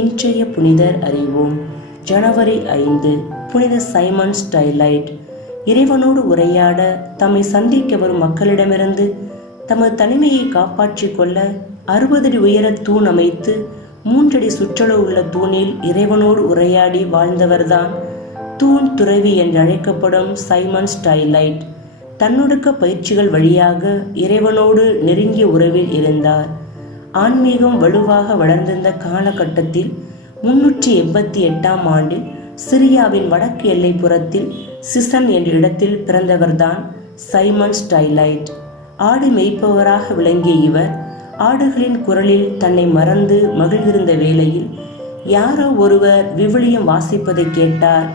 இன்றைய புனிதர் அறிவோம். ஜனவரி 5 புனித சைமன் ஸ்டைலைட். இறைவனோடு உரையாட தம்மை சந்திக்க வரும் மக்களிடமிருந்து தமது தனிமையை காப்பாற்றிக் கொள்ள 60 அடி உயர தூண் அமைத்து 3 அடி சுற்றளவு உள்ள தூணில் இறைவனோடு உரையாடி வாழ்ந்தவர்தான் தூண் துறவி என்று அழைக்கப்படும் சைமன் ஸ்டைலைட். தன்னொடுக்க பயிற்சிகள் வழியாக இறைவனோடு நெருங்கிய உறவில் இருந்தார். ஆன்மீகம் வலுவாக வளர்ந்திருந்த காலகட்டத்தில் 388ஆம் ஆண்டில் சிரியாவின் வடக்கு எல்லைப்புறத்தில் சிசன் என்ற இடத்தில் பிறந்தவர்தான் சைமன் ஸ்டைலைட். ஆடு மேய்ப்பவராக விளங்கிய இவர் ஆடுகளின் குரலில் தன்னை மறந்து மகிழ்ந்திருந்த வேளையில் யாரோ ஒருவர் விவிலியம் வாசிப்பதை கேட்டார்.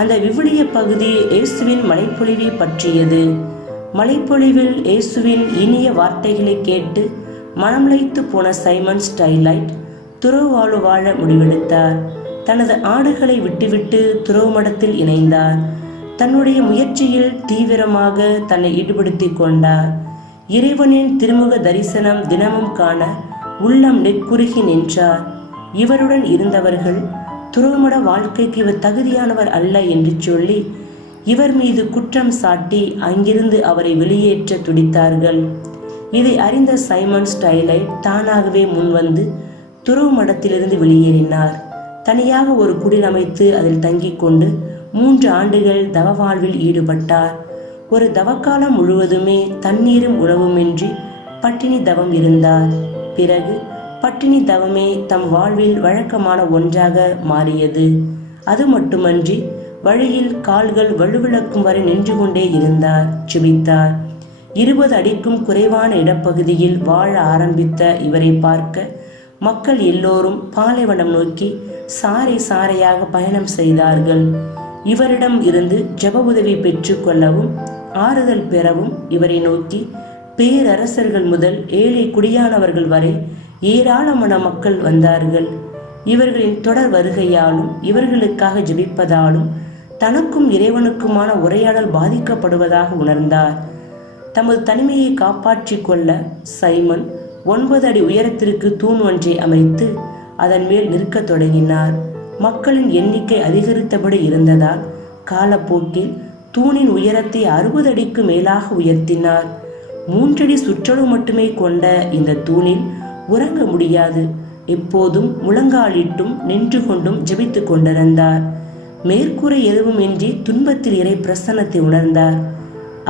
அந்த விவிலிய பகுதி இயேசுவின் மலைப்பொழிவை பற்றியது. மலைப்பொழிவில் இயேசுவின் இனிய வார்த்தைகளை கேட்டு மனம்லைத்து போன சைமன் ஸ்டைலைட் துறவு வாழ முடிவெடுத்தார். தனது ஆடுகளை விட்டுவிட்டு துறவு மடத்தில் இணைந்தார். தன்னுடைய முயற்சியில் தீவிரமாக தன்னை ஈடுபடுத்தி கொண்டார். இறைவனின் திருமுக தரிசனம் தினமும் காண உள்ளம் நெக்குருகி நின்றார். இவருடன் இருந்தவர்கள் துறவுமட வாழ்க்கைக்கு இவர் தகுதியானவர் அல்ல என்று சொல்லி இவர் மீது குற்றம் சாட்டி அங்கிருந்து அவரை வெளியேற்ற துடித்தார்கள். இதை அறிந்த சைமன் ஸ்டைலைட் தானாகவே முன்வந்து துறவு மடத்திலிருந்து வெளியேறினார். தனியாக ஒரு குடில் அமைத்து அதில் தங்கிக் கொண்டு 3 ஆண்டுகள் தவ வாழ்வில் ஈடுபட்டார். ஒரு தவக்காலம் முழுவதுமே தண்ணீரும் உணவுமின்றி பட்டினி தவம் இருந்தார். பிறகு பட்டினி தவமே தம் வாழ்வில் வழக்கமான ஒன்றாக மாறியது. அது மட்டுமன்றி வழியில் கால்கள் வலுவிழக்கும் வரை நின்று கொண்டே இருந்தார், ஜெபித்தார். 20 அடிக்கும் குறைவான இடப்பகுதியில் வாழ ஆரம்பித்த இவரை பார்க்க மக்கள் எல்லோரும் பாலைவனம் நோக்கி சாறை சாறையாக பயணம் செய்தார்கள். இவரிடம் இருந்து ஜெப உதவி பெற்று கொள்ளவும் ஆறுதல் பெறவும் இவரை நோக்கி பேரரசர்கள் முதல் ஏழை குடியானவர்கள் வரை ஏராளமான மக்கள் வந்தார்கள். இவர்களின் தொடர் வருகையாலும் இவர்களுக்காக ஜெபிப்பதாலும் தனக்கும் இறைவனுக்குமான உரையாடல் பாதிக்கப்படுவதாக உணர்ந்தார். தமது தனிமையை காப்பாற்றிக் கொள்ள சைமன் 9 அடி உயரத்திற்கு தூண் ஒன்றை அமைத்து அதன் மேல் நிற்க தொடங்கினார். மக்களின் எண்ணிக்கை அதிகரித்தபடி இருந்ததால் காலப்போக்கில் தூணின் உயரத்தை 60 அடிக்கு மேலாக உயர்த்தினார். 3 அடி சுற்றளவு மட்டுமே கொண்ட இந்த தூணில் உறங்க முடியாது. எப்போதும் முழங்காலிட்டும் நின்று கொண்டும் ஜெபித்து கொண்டிருந்தார். மேற்கூரை எதுவுமின்றி துன்பத்தில் இறை பிரசன்னத்தை உணர்ந்தார்.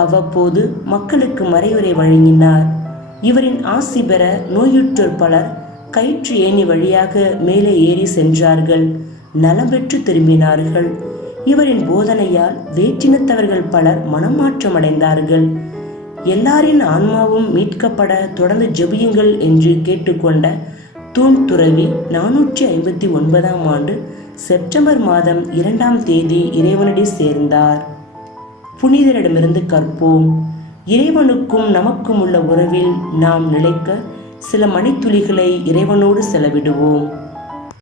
அவ்வப்போது மக்களுக்கு மறைவுரை வழங்கினார். இவரின் ஆசி பெற நோயுற்றோர் பலர் கயிற்று ஏணி வழியாக மேலே ஏறி சென்றார்கள், நலம் பெற்று திரும்பினார்கள். இவரின் போதனையால் வேற்றினத்தவர்கள் பலர் மனமாற்றம் அடைந்தார்கள். எல்லாரின் ஆன்மாவும் மீட்கப்பட தொடர்ந்து ஜெபியுங்கள் என்று கேட்டுக்கொண்ட தூண் துறவி 459ஆம் ஆண்டு செப்டம்பர் மாதம் 2ஆம் தேதி இறைவனடி சேர்ந்தார். புனிதரிடமிருந்து கற்போம். இறைவனுக்கும் நமக்கும் உள்ள உறவில் நாம் நிலைக்க சில மணித்துளிகளை இறைவனோடு செலவிடுவோம்.